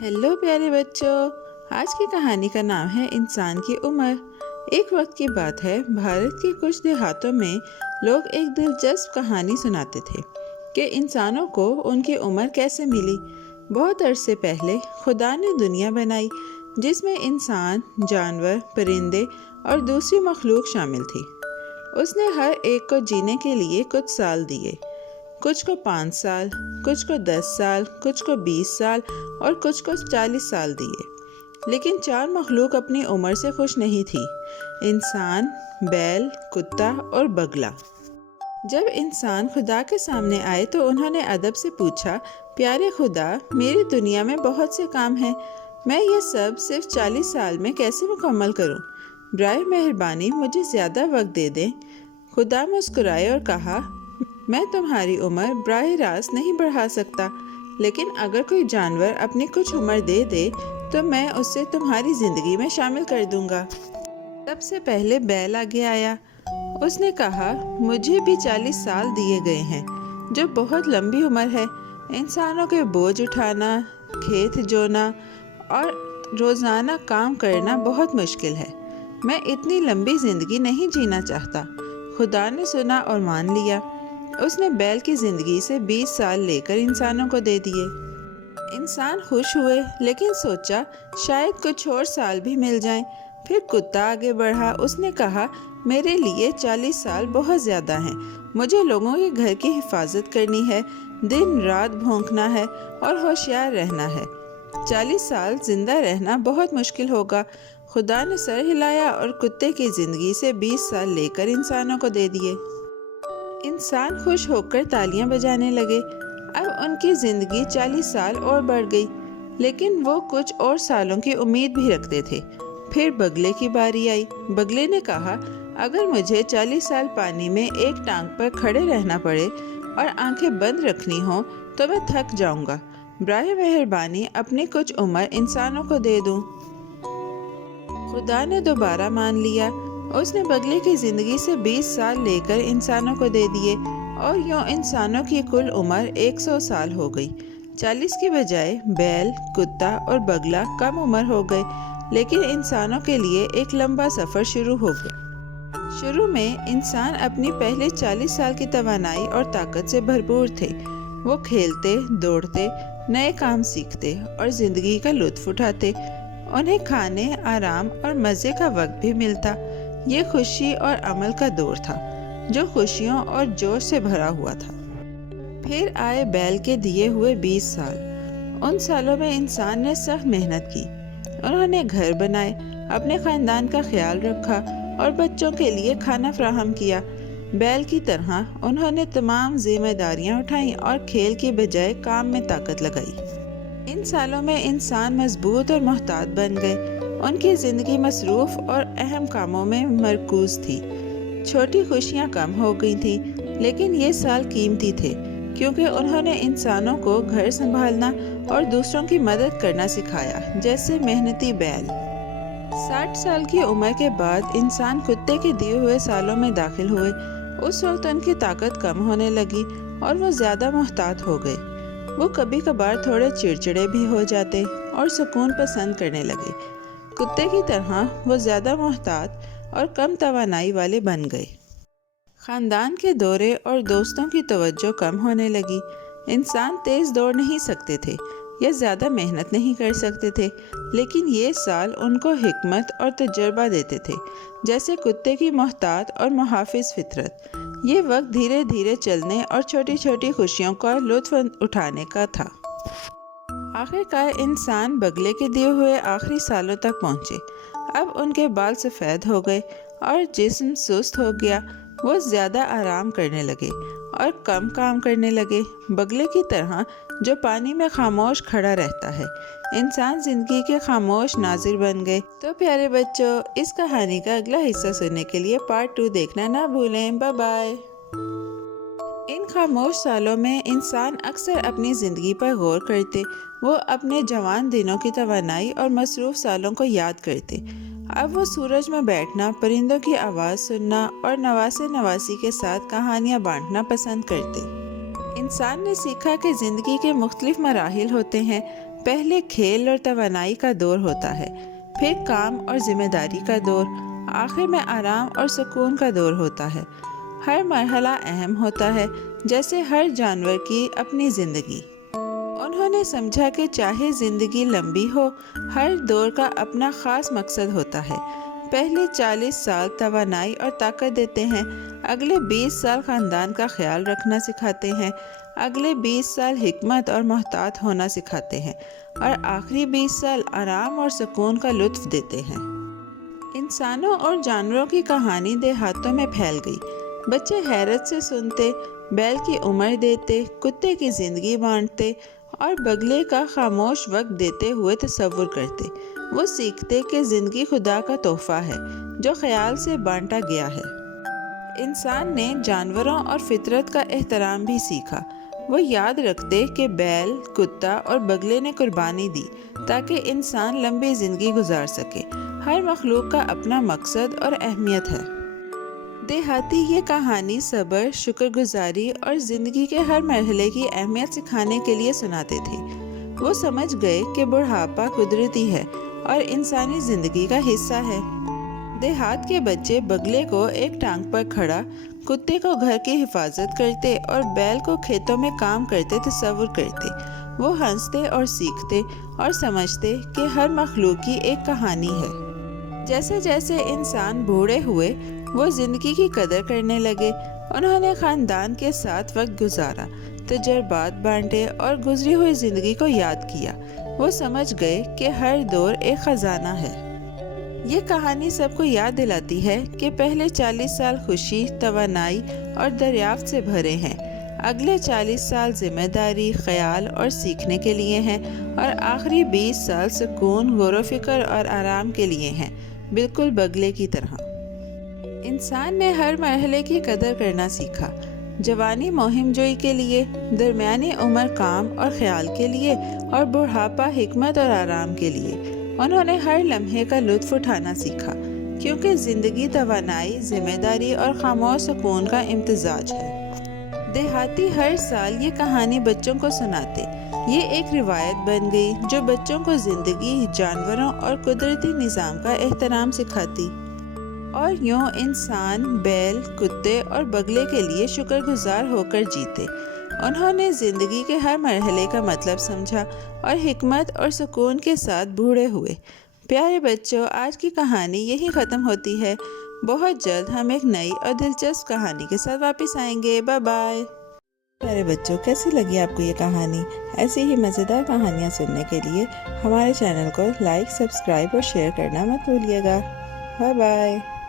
Hello प्यारे बच्चों। आज की कहानी का नाम है इंसान की उम्र। एक वक्त की बात है, भारत के कुछ देहातों में लोग एक दिलचस्प कहानी सुनाते थे कि इंसानों को उनकी उम्र कैसे मिली। बहुत अरसे पहले खुदा ने दुनिया बनाई जिसमें इंसान, जानवर, परिंदे और दूसरी मखलूक शामिल थी। उसने हर एक को जीने के लिए कुछ साल दिए। कुछ को 5 साल, कुछ को 10 साल, कुछ को 20 साल और कुछ को 40 साल दिए। लेकिन 4 मखलूक अपनी उम्र से खुश नहीं थी: इंसान, बैल, कुत्ता और बगला। जब इंसान खुदा के सामने आए तो उन्होंने अदब से पूछा, प्यारे खुदा, मेरी दुनिया में बहुत से काम हैं, मैं ये सब सिर्फ 40 साल में कैसे मुकम्मल करूं? बराए मेहरबानी मुझे ज़्यादा वक्त दे दें। खुदा मुस्कुराए और कहा, मैं तुम्हारी उम्र बराह रास्त नहीं बढ़ा सकता, लेकिन अगर कोई जानवर अपनी कुछ उम्र दे दे तो मैं उसे तुम्हारी ज़िंदगी में शामिल कर दूंगा। सबसे पहले बैल आगे आया। उसने कहा, मुझे भी 40 साल दिए गए हैं, जो बहुत लंबी उम्र है। इंसानों के बोझ उठाना, खेत जोना और रोज़ाना काम करना बहुत मुश्किल है। मैं इतनी लंबी ज़िंदगी नहीं जीना चाहता। खुदा ने सुना और मान लिया। उसने बैल की ज़िंदगी से 20 साल लेकर इंसानों को दे दिए। इंसान खुश हुए, लेकिन सोचा शायद कुछ और साल भी मिल जाएं। फिर कुत्ता आगे बढ़ा। उसने कहा, मेरे लिए 40 साल बहुत ज़्यादा हैं। मुझे लोगों के घर की हिफाजत करनी है, दिन रात भौंकना है और होशियार रहना है। 40 साल जिंदा रहना बहुत मुश्किल होगा। खुदा ने सर हिलाया और कुत्ते की ज़िंदगी से 20 साल लेकर इंसानों को दे दिए। इंसान खुश होकर तालियां बजाने लगे। अब उनकी ज़िंदगी 40 साल और बढ़ गई, लेकिन वो कुछ और सालों की उम्मीद भी रखते थे। फिर बगले की बारी आई। बगले ने कहा, अगर मुझे 40 साल पानी में एक टांग पर खड़े रहना पड़े और आंखें बंद रखनी हो तो मैं थक जाऊंगा। बराए मेहरबानी अपनी कुछ उम्र इंसानों को दे दूं। खुदा ने दोबारा मान लिया। उसने बगले की ज़िंदगी से 20 साल लेकर इंसानों को दे दिए और यूँ इंसानों की कुल उम्र 100 साल हो गई। 40 की बजाय बैल, कुत्ता और बगला कम उम्र हो गए, लेकिन इंसानों के लिए एक लंबा सफ़र शुरू हो गया। शुरू में इंसान अपनी पहले 40 साल की तवानाई और ताकत से भरपूर थे। वो खेलते, दौड़ते, नए काम सीखते और ज़िंदगी का लुत्फ़ उठाते। उन्हें खाने, आराम और मज़े का वक्त भी मिलता। ये खुशी और अमल का दौर था, जो खुशियों और जोश से भरा हुआ था। फिर आए बैल के दिए हुए 20 साल। उन सालों में इंसान ने सख्त मेहनत की। उन्होंने घर बनाए, अपने ख़ानदान का ख्याल रखा और बच्चों के लिए खाना फराहम किया। बैल की तरह उन्होंने तमाम जिम्मेदारियां उठाईं और खेल की बजाय काम में ताकत लगाई। इन सालों में इंसान मजबूत और मोहतात बन गए। उनकी ज़िंदगी मसरूफ़ और अहम कामों में मरकूज़ थी। छोटी खुशियाँ कम हो गई थीं, लेकिन ये साल कीमती थे क्योंकि उन्होंने इंसानों को घर संभालना और दूसरों की मदद करना सिखाया, जैसे मेहनती बैल। 60 साल की उम्र के बाद इंसान कुत्ते के दिए हुए सालों में दाखिल हुए। उस वक्त उनकी ताकत कम होने लगी और वो ज़्यादा मोहतात हो गए। वो कभी कभार थोड़े चिड़चिड़े भी हो जाते और सुकून पसंद करने लगे। कुत्ते की तरह वो ज़्यादा मोहतात और कम तवानाई वाले बन गए। ख़ानदान के दौरे और दोस्तों की तवज्जो कम होने लगी। इंसान तेज़ दौड़ नहीं सकते थे या ज़्यादा मेहनत नहीं कर सकते थे, लेकिन ये साल उनको हिकमत और तजर्बा देते थे, जैसे कुत्ते की मोहतात और मुहाफिज फितरत। ये वक्त धीरे धीरे चलने और छोटी छोटी खुशियों का लुत्फ़ उठाने का था। आखिरकार इंसान बगले के दिए हुए आखिरी सालों तक पहुँचे। अब उनके बाल सफ़ेद हो गए और जिस्म सुस्त हो गया। वो ज़्यादा आराम करने लगे और कम काम करने लगे, बगले की तरह जो पानी में खामोश खड़ा रहता है। इंसान ज़िंदगी के खामोश नाज़िर बन गए। तो प्यारे बच्चों, इस कहानी का अगला हिस्सा सुनने के लिए पार्ट 2 देखना ना भूलें। Bye bye. इन खामोश सालों में इंसान अक्सर अपनी ज़िंदगी पर गौर करते। वो अपने जवान दिनों की तवानाई और मसरूफ़ सालों को याद करते। अब वो सूरज में बैठना, परिंदों की आवाज़ सुनना और नवासे नवासी के साथ कहानियाँ बांटना पसंद करते। इंसान ने सीखा कि ज़िंदगी के मुख्तलिफ मराहिल होते हैं। پہلے کھیل اور توانائی کا دور ہوتا ہے، پھر کام اور ذمہ داری کا دور، آخر میں آرام اور سکون کا دور ہوتا ہے۔ ہر مرحلہ اہم ہوتا ہے، جیسے ہر جانور کی اپنی زندگی۔ انہوں نے سمجھا کہ چاہے زندگی لمبی ہو، ہر دور کا اپنا خاص مقصد ہوتا ہے۔ پہلے 40 سال توانائی اور طاقت دیتے ہیں، اگلے 20 سال خاندان کا خیال رکھنا سکھاتے ہیں، اگلے 20 سال حکمت اور محتاط ہونا سکھاتے ہیں، اور آخری 20 سال آرام اور سکون کا لطف دیتے ہیں۔ انسانوں اور جانوروں کی کہانی دیہاتوں میں پھیل گئی۔ بچے حیرت سے سنتے، بیل کی عمر دیتے، کتے کی زندگی بانٹتے اور بگلے کا خاموش وقت دیتے ہوئے تصور کرتے۔ وہ سیکھتے کہ زندگی خدا کا تحفہ ہے جو خیال سے بانٹا گیا ہے۔ انسان نے جانوروں اور فطرت کا احترام بھی سیکھا۔ وہ یاد رکھتے کہ بیل، کتا اور بگلے نے قربانی دی تاکہ انسان لمبی زندگی گزار سکے۔ ہر مخلوق کا اپنا مقصد اور اہمیت ہے۔ دیہاتی یہ کہانی صبر، شکر گزاری اور زندگی کے ہر مرحلے کی اہمیت سکھانے کے لیے سناتے تھے۔ وہ سمجھ گئے کہ بڑھاپا قدرتی ہے اور انسانی زندگی کا حصہ ہے۔ دیہات کے بچے بگلے کو ایک ٹانگ پر کھڑا، کتے کو گھر کی حفاظت کرتے اور بیل کو کھیتوں میں کام کرتے تصور کرتے۔ وہ ہنستے اور سیکھتے اور سمجھتے کہ ہر مخلوق کی ایک کہانی ہے۔ جیسے جیسے انسان بوڑھے ہوئے، وہ زندگی کی قدر کرنے لگے۔ انہوں نے خاندان کے ساتھ وقت گزارا، تجربات بانٹے اور گزری ہوئی زندگی کو یاد کیا۔ وہ سمجھ گئے کہ ہر دور ایک خزانہ ہے۔ یہ کہانی سب کو یاد دلاتی ہے کہ پہلے 40 سال خوشی، توانائی اور دریافت سے بھرے ہیں، اگلے 40 سال ذمہ داری، خیال اور سیکھنے کے لیے ہیں، اور آخری 20 سال سکون، غور و فکر اور آرام کے لیے ہیں، بالکل بگلے کی طرح۔ انسان نے ہر مرحلے کی قدر کرنا سیکھا۔ جوانی مہم جوئی کے لیے، درمیانی عمر کام اور خیال کے لیے، اور بڑھاپا حکمت اور آرام کے لیے۔ انہوں نے ہر لمحے کا لطف اٹھانا سیکھا، کیونکہ زندگی توانائی، ذمہ داری اور خاموش سکون کا امتزاج ہے۔ دیہاتی ہر سال یہ کہانی بچوں کو سناتے۔ یہ ایک روایت بن گئی جو بچوں کو زندگی، جانوروں اور قدرتی نظام کا احترام سکھاتی۔ اور یوں انسان بیل، کتے اور بگلے کے لیے شکر گزار ہو کر جیتے۔ انہوں نے زندگی کے ہر مرحلے کا مطلب سمجھا اور حکمت اور سکون کے ساتھ بوڑھے ہوئے۔ پیارے بچوں، آج کی کہانی یہی ختم ہوتی ہے۔ بہت جلد ہم ایک نئی اور دلچسپ کہانی کے ساتھ واپس آئیں گے۔ Bye bye. پیارے بچوں، کیسی لگی آپ کو یہ کہانی؟ ایسی ہی مزیدار کہانیاں سننے کے لیے ہمارے چینل کو لائک، سبسکرائب اور شیئر کرنا مت بھولیے گا۔ Bye bye.